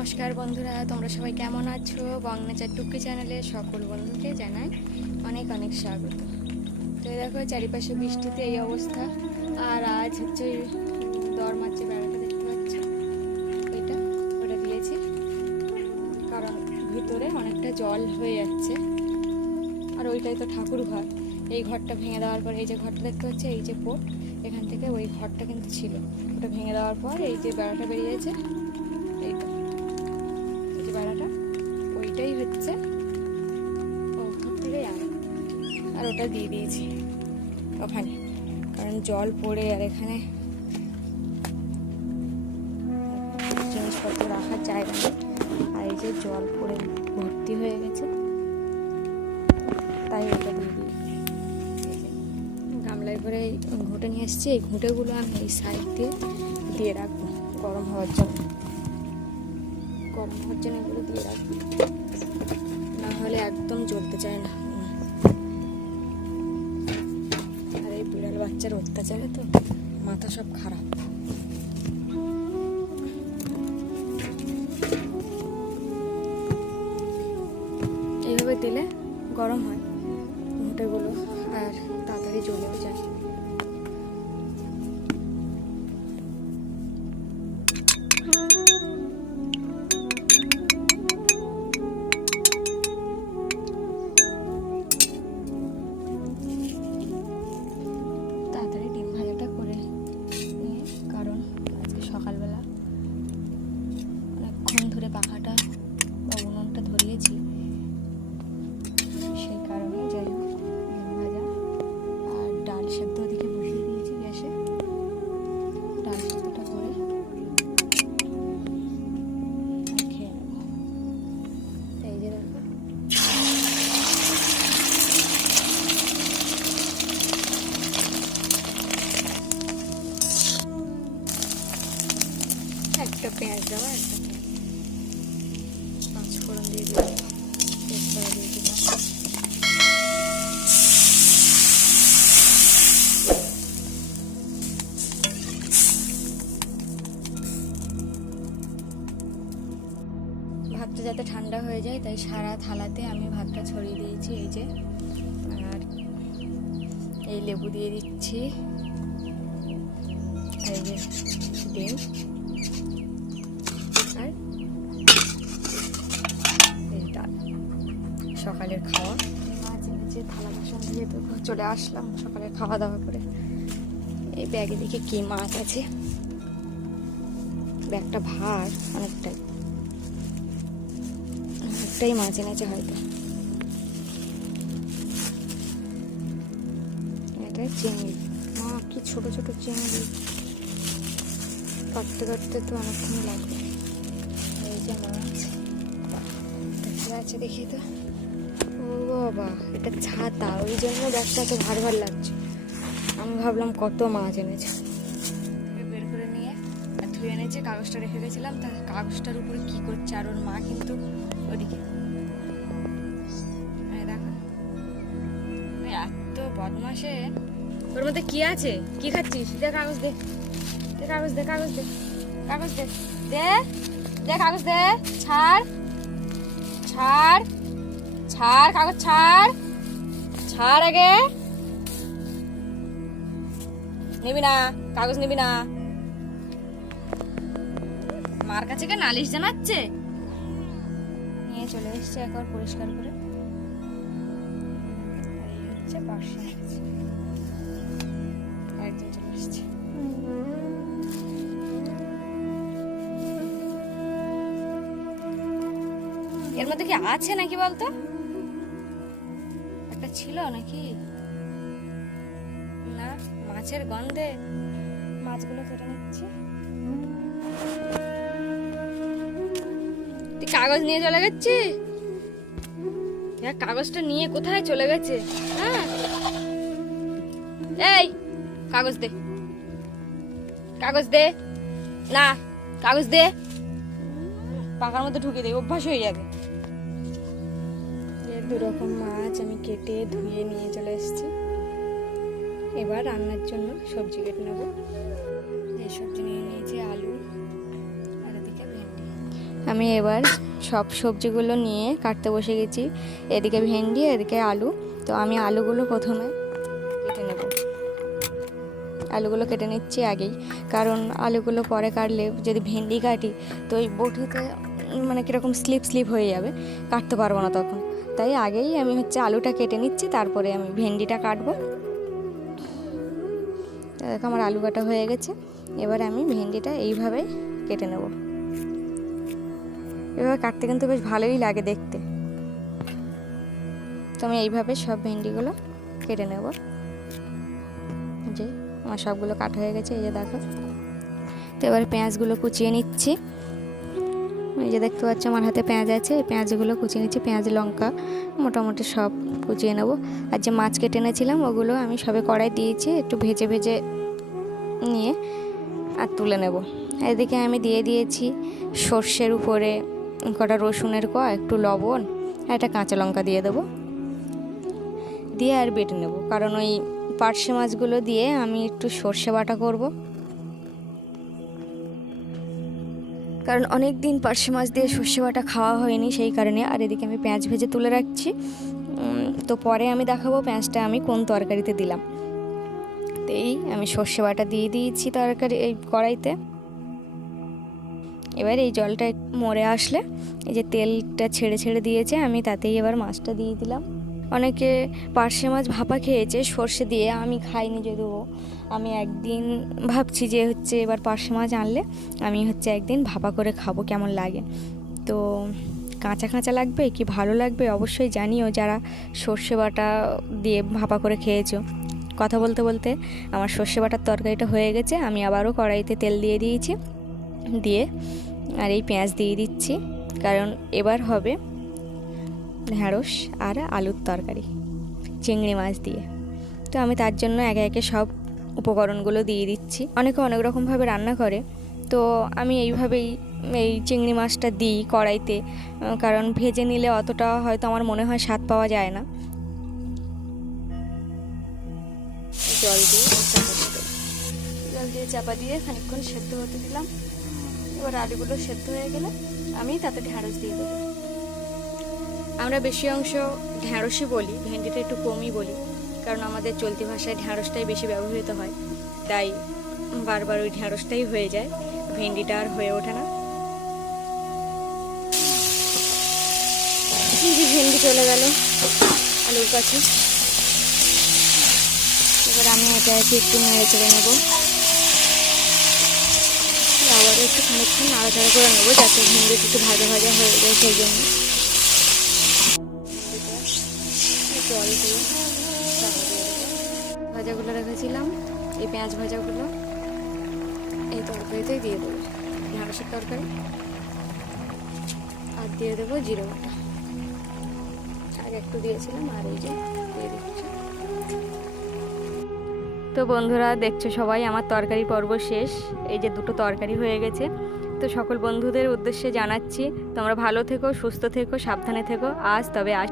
নমস্কার বন্ধুরা, তোমরা সবাই কেমন আছো? বংনাচার টুকি চ্যানেলে সকল বন্ধুকে জানাই অনেক অনেক স্বাগত। তো দেখো, চারিপাশে বৃষ্টিতে এই অবস্থা। আর আজ হচ্ছে দর মাছের বেড়াটা দেখতে পাচ্ছ? এটা ওটা দিয়েছি। কারণ ভিতরে অনেকটা জল হয়ে যাচ্ছে। আর ওইটাই তো ঠাকুর ঘর। এই ঘরটা ভেঙে দেওয়ার পর, এই যে ঘরটা দেখতে পাচ্ছি? এই যে পোট, এখান থেকে ওই ঘরটা কিন্তু ছিল। ওটা ভেঙে দেওয়ার পর এই যে বেড়াটা বেরিয়েছে ওটা দিয়ে দিয়েছি ওখানে, কারণ জল পড়ে আর এখানে জিনিসপত্র রাখার জায়গা নেই। আর এই যে জল পড়ে ভর্তি হয়ে গেছে, তাই ওটা দিয়ে দিই গামলায় করে ঘুঁটে নিয়ে এসেছি, এই ঘুঁটেগুলো আমি এই সাইড দিয়ে দিয়ে রাখব গরম হওয়ার জন্য। গরম হওয়ার জন্য এগুলো দিয়ে রাখব, না হলে একদম জ্বলতে চায় না। বাচ্চার অত্যাচারে তো মাথা সব খারাপ। এইভাবে দিলে গরম হয় মুটেগুলো আর তাড়াতাড়ি জ্বলেও যায়। সেদ্ধ ওদিকে বসিয়ে দিয়েছি গ্যাসে। ডাল সেদ্ধটা করে একটা পেঁয়াজ দেওয়া একটা ভাতটা যাতে ঠান্ডা হয়ে যায়, তাই সারা থালাতে আমি ভাতটা ছড়িয়ে দিয়েছি, এই যে। আর এই লেবু দিয়ে দিচ্ছি। এই যে ডিম। আর এই ডাল। সকালের খাওয়া। এনেছে থালা বাসন দিয়ে তো চলে আসলাম সকালে খাওয়া দাওয়া করে। এই ব্যাগে দেখে কি মাছ আছে। ব্যাগটা ভার, অনেকটাই। অনেকটাই মাছ এনেছে হয়তো। এটা চিংড়ি। মা, কি ছোট ছোট চিংড়ি। কাটতে কাটতে তো অনেকক্ষণ লাগবে। এই যে মাছ। যাচ্ছে দেখি তো? ও বাবা, এটা ছাতা। ওই জন্য ব্যাগটা তো ভার ভার লাগছে। আমি ভাবলাম কত মাছ এনেছে ধুয়ে এনেছে, কাগজটা রেখে গেছিলাম, তা কাগজটার উপরে কি করছে আর ওর মা কিন্তু ওদিকে। দেখো। এত বদমাসে ওর মধ্যে কি আছে? কি খাচ্ছিস? দে কাগজ দে। দে কাগজ দে কাগজ দে। কাগজ দে। দে দে কাগজ দে। ছাড়। ছাড়। ছাড়, কাগজ ছাড়। ছাড় আগে। নিবি না, কাগজ নিবি না। মার কাছে কে নালিশ জানাচ্ছে? নিয়ে চলে এসছে একবার পরিষ্কার করে। চলে এর মধ্যে কি আছে নাকি বলতো? একটা ছিল নাকি? না, মাছের গন্ধে মাছগুলো কেটে নিচ্ছে। কাগজ নিয়ে চলে গেছি? কাগজটা নিয়ে কোথায় চলে গেছে? হ্যাঁ? এই, কাগজ দে। কাগজ দে। না, কাগজ দে। পাকার মধ্যে ঢুকে দে, অভ্যাস হয়ে যাবে। দু রকম মাছ আমি কেটে ধুয়ে নিয়ে চলে এসেছি। এবার রান্নার জন্য সবজি কেটে নেব। এই সবজি নিয়ে নিয়েছি আলু আমি এবার সব সবজিগুলো নিয়ে কাটতে বসে গেছি। এদিকে ভেন্ডি, এদিকে আলু। তো আমি আলুগুলো প্রথমে কেটে নেব। আলুগুলো কেটে নিচ্ছি আগেই। কারণ আলুগুলো পরে কাটলে যদি ভেন্ডি কাটি, তো ওই বটিতে মানে কীরকম স্লিপ স্লিপ হয়ে যাবে। কাটতে পারব না তখন। তাই আগেই আমি হচ্ছে আলুটা কেটে নিচ্ছি, তারপরে আমি ভেন্ডিটা কাটবো। দেখো আমার আলু কাটা হয়ে গেছে। এবার আমি ভেন্ডিটা এইভাবে কেটে নেব। এভাবে কাটতে কিন্তু বেশ ভালোই লাগে দেখতে। তো আমি এইভাবে সব ভেন্ডিগুলো কেটে নেব। যে আমার সবগুলো কাটা হয়ে গেছে, এই যে দেখো। তো এবার পেঁয়াজগুলো কুচিয়ে নিচ্ছি। এই যে দেখতে পাচ্ছ আমার হাতে পেঁয়াজ আছে, এই পেঁয়াজগুলো কুচিয়ে নিচ্ছি। পেঁয়াজ, লঙ্কা মোটামুটি সব কুচিয়ে নেব। আর যে মাছ কেটে এনেছিলাম, ওগুলো আমি সবে কড়াই দিয়েছি, একটু ভেজে ভেজে নিয়ে আর তুলে নেব। এদিকে আমি দিয়ে দিয়েছি সর্ষের উপরে কটা রসুনের ক, একটু লবণ, একটা কাঁচা লঙ্কা দিয়ে দেবো। দিয়ে আর বেটে নেব, কারণ ওই পার্শে মাছগুলো দিয়ে আমি একটু সর্ষে বাটা করব। কারণ অনেক দিন পার্শে মাছ দিয়ে সর্ষে বাটা খাওয়া হয়নি, সেই কারণে আর এদিকে আমি পেঁয়াজ ভেজে তুলে রাখছি। তো পরে আমি দেখাবো পেঁয়াজটা আমি কোন তরকারিতে দিলাম। তো এই আমি সর্ষে বাটা দিয়ে দিয়েছি তরকারি, এই কড়াইতে। এবার এই জলটা মরে আসলে এই যে তেলটা ছেড়ে ছেড়ে দিয়েছে, আমি তাতেই এবার মাছটা দিয়ে দিলাম। অনেকে পার্শে মাছ ভাপা খেয়েছে, সর্ষে দিয়ে আমি খাইনি যদিও। আমি একদিন ভাবছি যে হচ্ছে এবার পার্শে মাছ আনলে আমি হচ্ছে একদিন ভাপা করে খাব, কেমন লাগে। তো কাঁচা কাঁচা লাগবে কি ভালো লাগবে অবশ্যই জানিও, যারা সর্ষে বাটা দিয়ে ভাপা করে খেয়েছো। কথা বলতে বলতে আমার সর্ষে বাটার তরকারিটা হয়ে গেছে, আমি আবারও কড়াইতে তেল দিয়ে দিয়েছি। দিয়ে আর এই পেঁয়াজ দিয়ে দিচ্ছি, কারণ এবার হবে ঢ্যাঁড়স আর আলুর তরকারি, চিংড়ি মাছ দিয়ে। তো আমি তার জন্য একে একে সব উপকরণগুলো দিয়ে দিচ্ছি। অনেকে অনেক রকমভাবে রান্না করে, তো আমি এইভাবেই এই চিংড়ি মাছটা দিই কড়াইতে কারণ ভেজে নিলে অতটা হয়তো আমার মনে হয় স্বাদ পাওয়া যায় না। জল দিয়ে চাপা দিয়ে চাপা দিয়ে খানিকক্ষণ সেদ্ধ হতে দিলাম। এবার আলুগুলো সেদ্ধ হয়ে গেলে আমি তাতে ঢ্যাঁড়স দিয়ে দেবো। আমরা বেশি অংশ ঢ্যাঁড়সই বলি, ভেন্ডিটা একটু কমই বলি, কারণ আমাদের চলতি ভাষায় ঢ্যাঁড়সটাই বেশি ব্যবহৃত হয়। তাই বারবার ওই ঢ্যাঁড়সটাই হয়ে যায়, ভেন্ডিটা আর হয়ে ওঠে না। ভেন্ডি চলে গেল আলুর কাছে। এবার আমি এটা একে একটু নেড়ে চেড়ে নেব। একটু খানিকক্ষণ নাড়াচাড়া করে নেব যাতে ভেন্ডিটা একটু ভাজা ভাজা হয়ে যায় সেই জন্য। জল দিয়ে ভাজাগুলো রেখেছিলাম, এই পেঁয়াজ ভাজাগুলো, এই তরকারিতেই দিয়ে দেবো ঢ্যাঁড়সের তরকারি, আর দিয়ে দেবো জিরে বাটা। আর একটু দিয়েছিলাম, আর এই যে দিয়ে দিচ্ছি। তো বন্ধুরা, দেখছ সবাই, আমার তরকারি পর্ব শেষ। এই যে দুটো তরকারি হয়ে গেছে। তো সকল বন্ধুদের উদ্দেশ্যে জানাচ্ছি, তোমরা ভালো থেকো, সুস্থ থেকো, সাবধানে থেকো। আজ তবে আজ